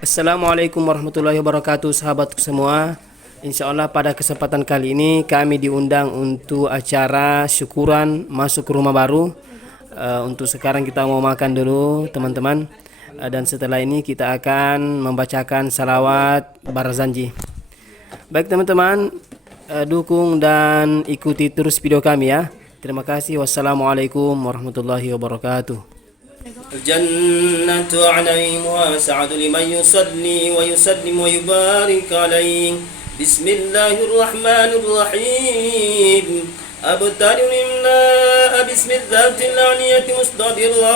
Assalamualaikum warahmatullahi wabarakatuh, sahabatku semua. Insya Allah pada kesempatan kali ini kami diundang untuk acara syukuran masuk ke rumah baru. Untuk sekarang kita mau makan dulu teman-teman. Dan setelah ini kita akan membacakan salawat barzanji. Baik teman-teman, dukung dan ikuti terus video kami ya. Terima kasih. Wassalamualaikum warahmatullahi wabarakatuh. الجنة عليهم واسعة لمن يصلي ويسلم ويبارك عليه. بسم الله الرحمن الرحيم. أبتلوا الإملاء باسم الذات العلية مستبرا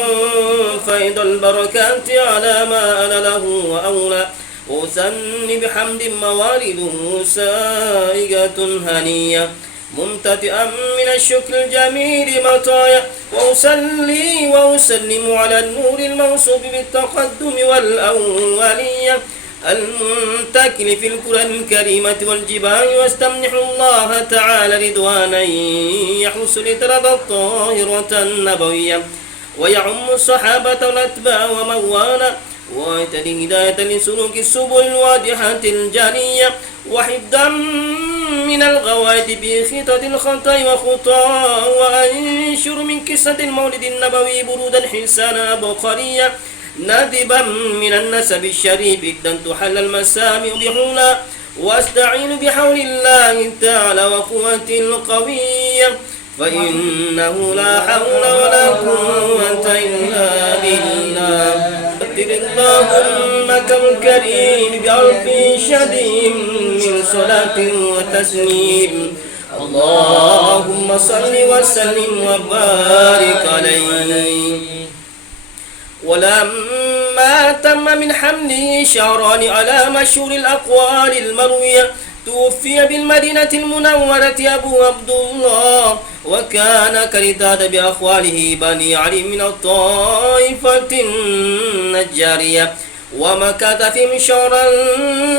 فإذا البركات على ما أنا له وأولى. أثني بحمد موالده سائقة هنية ممتدئا من الشكر الجميل مطايا. وأصلي وأسلم على النور الموصوف بالتقدم والأولية المنتكل في القرآن الكريمة والجبال. واستمنح الله تعالى رضوانا يحس لتربى الطاهرة النبوية ويعم الصحابة والأتباع وموانا ويتدي هداية لسلوك السبل الواضحة الجارية وحفظا من الغوائد بخطط الخطأ وخطا. وأنشر من قصة المولد النبوي برودا حسانا بخارية نادبا من النسب الشريف إذا تحل المسامع بحولا. واستعين بحول الله تعالى وقوة القوية فإنه لا حول ولا قوة إلا بالله. اللهم كالكريم بألف شديد من صلاة وتسليم. اللهم صل وسلم وبارك عليه. ولما تم من حمله شهران على مشهور الأقوال المروية توفي بالمدينة المنورة أبو عبد الله وكان كالتاد بأخواله بني علي من الطائفة النجارية ومكث فيهم شهرا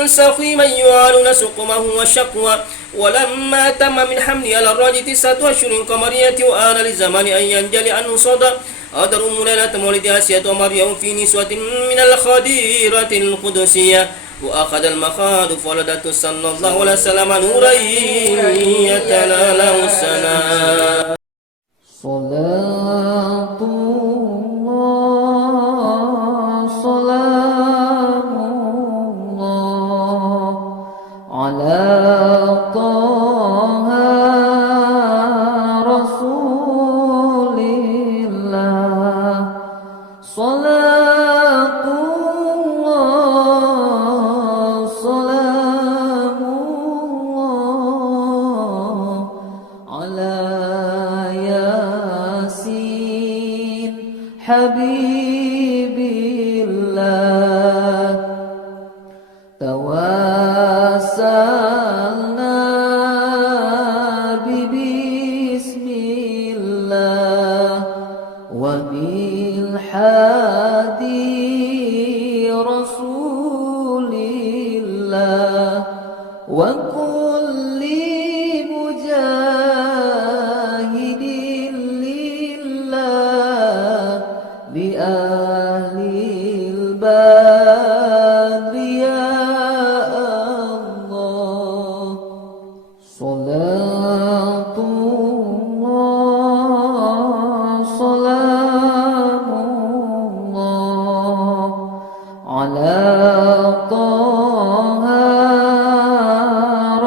سقيما يعانون سقمه وشقوى. ولما تم من حمله على الرجل 9 أشهر قمرية وآن لزمان أن ينجلي عنه صدى أدروا ليلة مولد آسيا ومريم في نسوة من الخديرة القدسية وأخذ المخاض فولدته صلى الله عليه وسلم نورا يتلالى السلام. صلاة الله سلام الله على طه رسول الله. صلاة الله سلام الله على ياسين حبيب الله. توسلنا ببسم الله وبالحادي رسول الله وكل مجاهد لله بأهل البدر يا الله. صلاة الله سلام الله على طه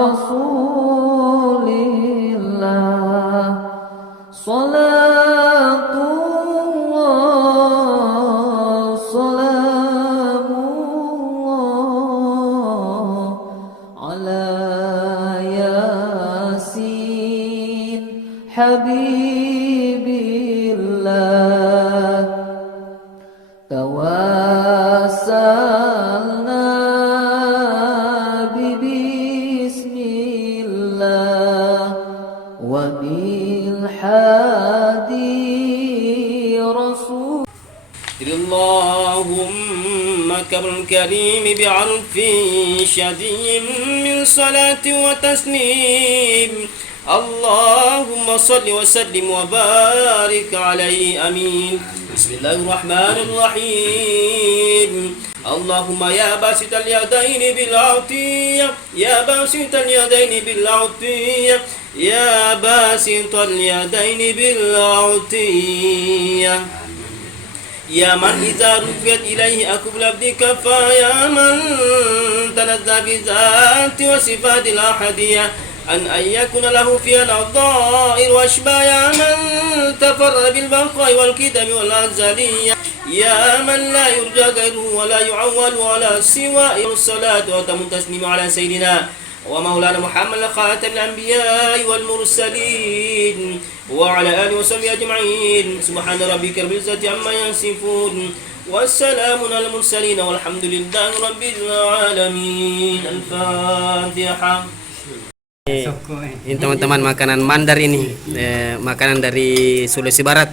رسول الله. صلاة الله سلام الله على ياسين حبيب الله. توسلنا ببسم الله وبالحادي رسول. اللهم كالكريم بعرف شديد من صلاة وتسليم. اللهم صل وسلم وبارك عليه. آمين. بسم الله الرحمن الرحيم. اللهم يا باسط اليدين بالعطية يا باسط اليدين بالعطية يا باسط اليدين بالعطية يا من إذا رفعت إليه أكبر عبدك فيا من تنزه بذات وصفات الأحدية أن يكون له فيها النظائر وأشباه يا من تفرد بالبقاء والكدم والأزلية يا من لا يرجى غيره ولا يعول ولا سوى الصلاة وتم التسليم على سيدنا ومولانا محمد خاتم الأنبياء والمرسلين وعلى آله وصحبه أجمعين سبحان ربك رب العزة عما يصفون والسلام على المرسلين والحمد لله رب العالمين. الفاتحة. Ini teman-teman makanan mandar ini, makanan dari Sulawesi Barat.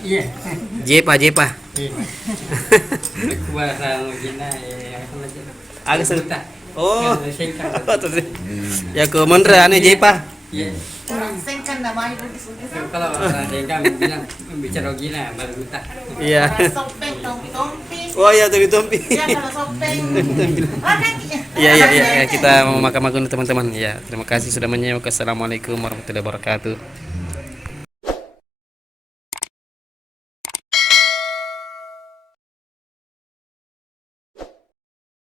Jepa. Agak oh, ya ke Mondra aneh Jepa. Sengkan namanya Kalau orang Dengka bilang bicara gila baru buta. Iya. Sopeng tompi. Oh iya tompi. Ya kalau sopeng. Iya, kita mau makan-makan teman-teman. Ya, terima kasih sudah menyimak. Assalamualaikum warahmatullahi wabarakatuh.